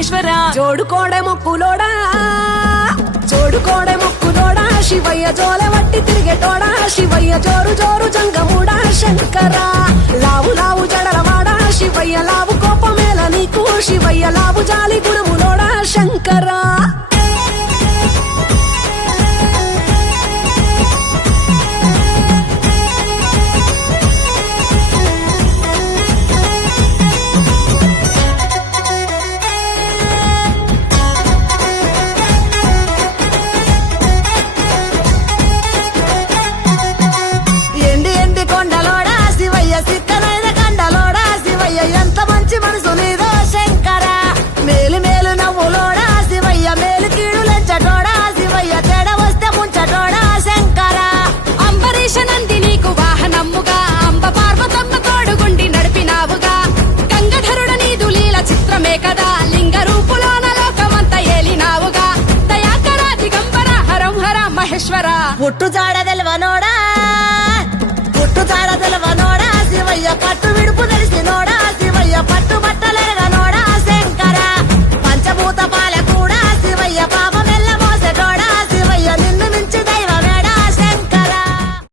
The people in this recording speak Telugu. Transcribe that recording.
పరమేశ్వర జోడుకోడే ముక్కులోడా? జోడుకోడే ముక్కులోడా? శివయ్య జోల వట్టి తిరిగేటోడా? శివయ్య జోరు జోరు జంగముడా? శంకర లావు లావు జడలవాడా? శివయ్య లావు కోపమేల నీకు? శివయ్య లావు జాలి గుణములోడా? శంకరా లింగమే కదా లింగ రూపులోన లోకమంత ఏలినావుగా. దయాకర దిగంబర హరం హర మహేశ్వర. పుట్టు జాడ తెలవనోడా పుట్టు జాడ తెలవ